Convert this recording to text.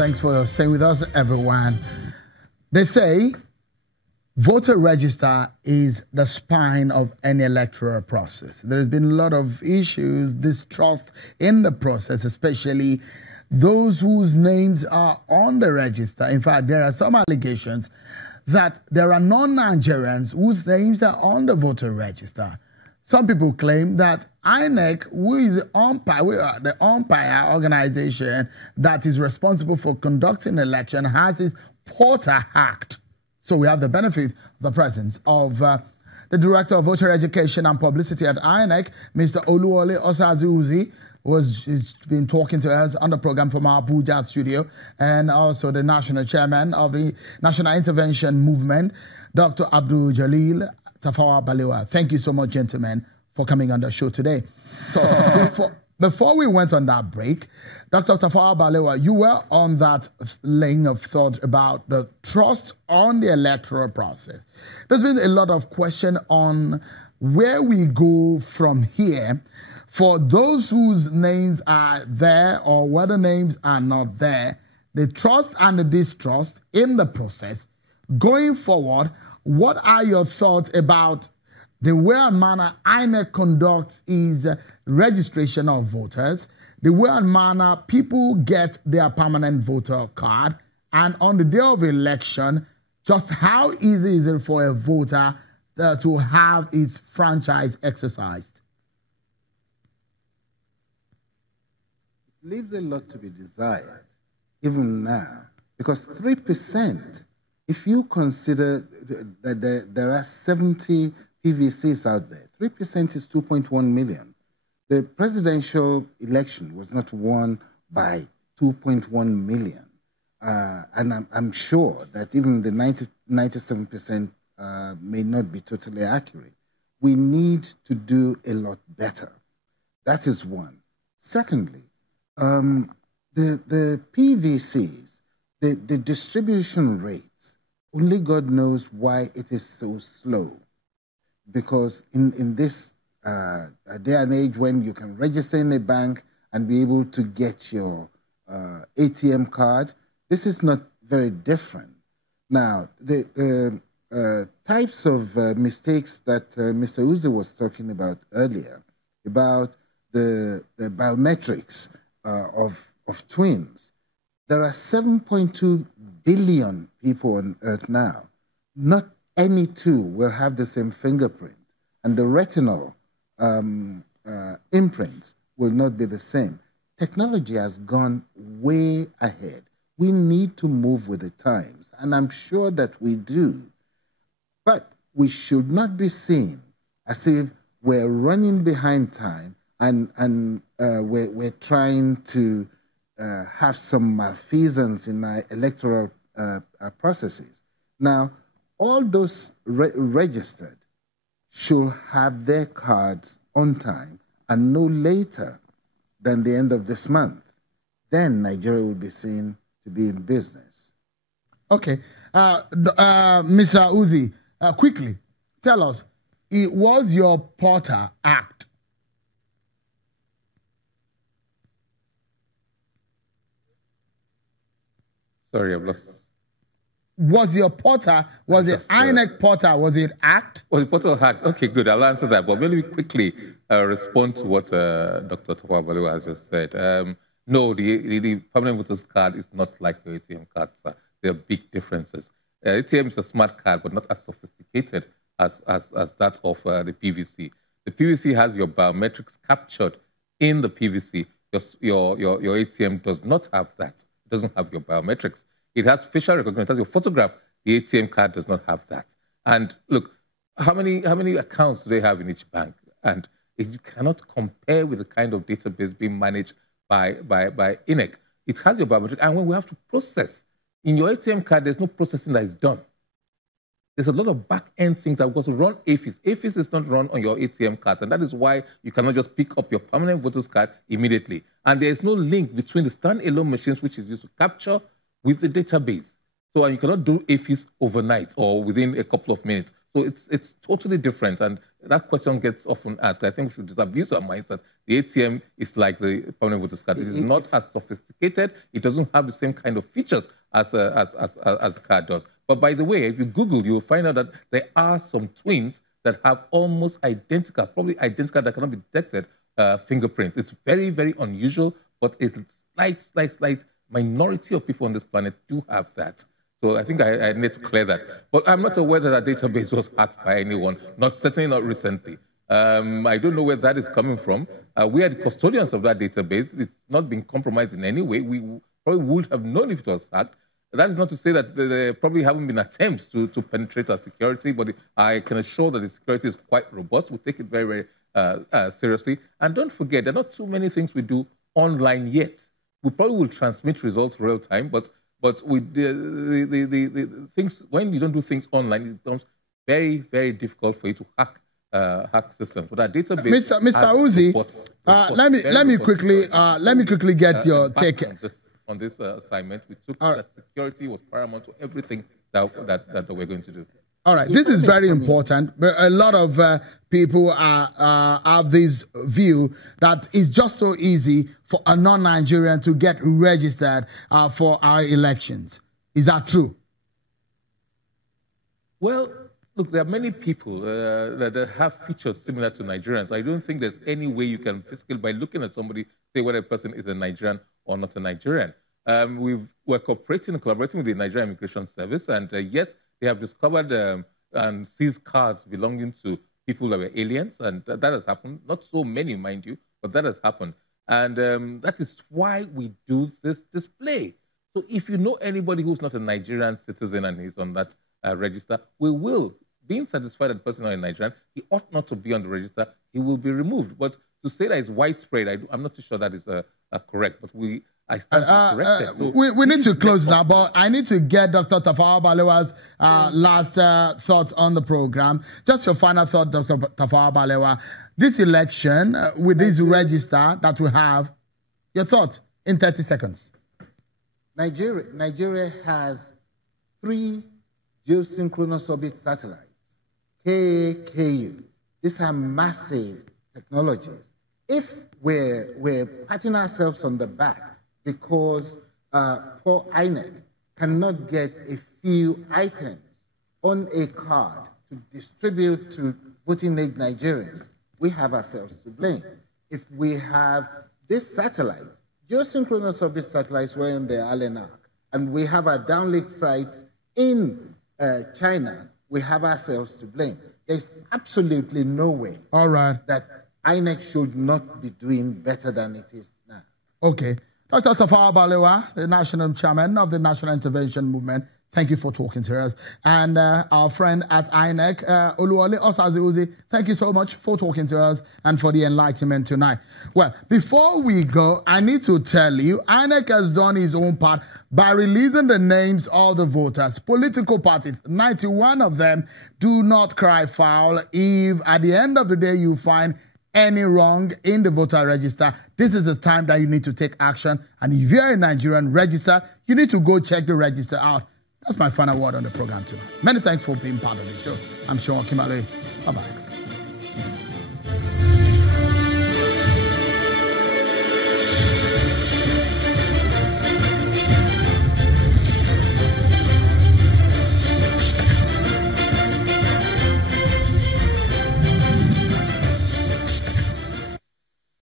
Thanks for staying with us, everyone. They say voter register is the spine of any electoral process. There's been a lot of issues, distrust in the process, especially those whose names are on the register. In fact, there are some allegations that there are non-Nigerians whose names are on the voter register. Some people claim that INEC, who is the umpire organization that is responsible for conducting election, has its portal hacked. So we have the benefit of the presence of the Director of Voter Education and Publicity at INEC, Mr. Oluwole Osazu-Uzi, who has been talking to us on the program from our Abuja studio, and also the National Chairman of the National Intervention Movement, Dr. Abdul Jalil Tafawa Balewa. Thank you so much, gentlemen, for coming on the show today. So before we went on that break, Dr. Tafawa Balewa, you were on that lane of thought about the trust on the electoral process. There's been a lot of question on where we go from here for those whose names are there or where the names are not there, the trust and the distrust in the process. Going forward, what are your thoughts about the way and manner INEC conducts its registration of voters, the way and manner people get their permanent voter card, and on the day of election, just how easy is it for a voter to have its franchise exercised? It leaves a lot to be desired, even now, because 3%, if you consider that there are 70 PVCs out there, 3% is 2.1 million. The presidential election was not won by 2.1 million. And I'm sure that even the 97% may not be totally accurate. We need to do a lot better. That is one. Secondly, the PVCs, the distribution rates, only God knows why it is so slow. Because in this day and age when you can register in a bank and be able to get your ATM card, this is not very different. Now, the types of mistakes that Mr. Uzi was talking about earlier, about the biometrics of twins, there are 7.2 billion people on Earth now. Not any two will have the same fingerprint, and the retinal imprints will not be the same. Technology has gone way ahead. We need to move with the times, and I'm sure that we do. But we should not be seen as if we're running behind time and we're trying to have some malfeasance in our electoral processes. Now, all those registered should have their cards on time and no later than the end of this month. Then Nigeria will be seen to be in business. Okay. Mr. Uzi, quickly, tell us, it was your Porter Act. Sorry, I've lost. Was your Porter, was it INEC Porter, was it Act? Was it Porter Act? Okay, good, I'll answer that. But let me quickly respond to what Dr. Tafawa Balewa has just said. No, the permanent voter's card is not like the ATM card, sir. There are big differences. ATM is a smart card, but not as sophisticated as that of the PVC. The PVC has your biometrics captured in the PVC. Your ATM does not have that. It doesn't have your biometrics. It has facial recognition. It has your photograph. The ATM card does not have that. And look, how many accounts do they have in each bank? And you cannot compare with the kind of database being managed by INEC. It has your biometric, and when we have to process, in your ATM card, there's no processing that is done. There's a lot of back-end things that we've got to run AFIS. AFIS is not run on your ATM cards, and that is why you cannot just pick up your permanent voter's card immediately. And there is no link between the stand-alone machines, which is used to capture, with the database. So you cannot do AFIS overnight or within a couple of minutes. So it's totally different, and that question gets often asked. I think we should disabuse our minds that The ATM is like the permanent voter's card. It is not as sophisticated. It doesn't have the same kind of features as a card does. But by the way, if you Google, you will find out that there are some twins that have almost identical, probably identical, that cannot be detected fingerprints. It's very, very unusual, but it's slight minority of people on this planet do have that. So I think I need to clear that. But I'm not aware that our database was hacked by anyone, certainly not recently. I don't know where that is coming from. We are the custodians of that database. It's not been compromised in any way. We probably would have known if it was hacked. That is not to say that there probably haven't been attempts to penetrate our security, but I can assure that the security is quite robust. We take it very, very seriously. And don't forget, there are not too many things we do online yet. We probably will transmit results real time, but with the things, when you don't do things online, it becomes very, very difficult for you to hack systems. But our database, Mr. Uzi, let me quickly get your take on this assignment. We took that security was paramount to everything that we're going to do. All right, this is very important. A lot of people have this view that it's just so easy for a non-Nigerian to get registered for our elections. Is that true? Well, look, there are many people that have features similar to Nigerians. I don't think there's any way you can physically, by looking at somebody, say whether a person is a Nigerian or not a Nigerian. We're cooperating and collaborating with the Nigerian Immigration Service, and yes, they have discovered and seized cards belonging to people that were aliens, and that has happened. Not so many, mind you, but that has happened. And that is why we do this display. So if you know anybody who's not a Nigerian citizen and is on that register, we will, being satisfied that the person is not a Nigerian, he ought not to be on the register, he will be removed. But to say that it's widespread, I'm not too sure that is correct, but I stand to correct it. So we need to close now, but I need to get Dr. Tafawa Balewa's last thoughts on the program. Just your final thought, Dr. Tafawa Balewa. This election, with this register that we have, your thoughts in 30 seconds. Nigeria has 3 geosynchronous orbit satellites, KU. These are massive technologies. If we're patting ourselves on the back because poor INEC cannot get a few items on a card to distribute to voting age Nigerians, we have ourselves to blame. If we have these satellites, geosynchronous orbit satellites were in the INEC, and we have our downlink sites in China, we have ourselves to blame. There's absolutely no way that INEC should not be doing better than it is now. Okay. Dr. Tafawa Balewa, the National Chairman of the National Intervention Movement, thank you for talking to us. And our friend at INEC, Oluwole Osaze-Uzi, thank you so much for talking to us and for the enlightenment tonight. Well, before we go, I need to tell you, INEC has done his own part by releasing the names of the voters. Political parties, 91 of them, do not cry foul if at the end of the day you find any wrong in the voter register. This is the time that you need to take action. And if you're a Nigerian register, you need to go check the register out. That's my final word on the program tonight. Many thanks for being part of the show. I'm Sean Kimale. Bye-bye.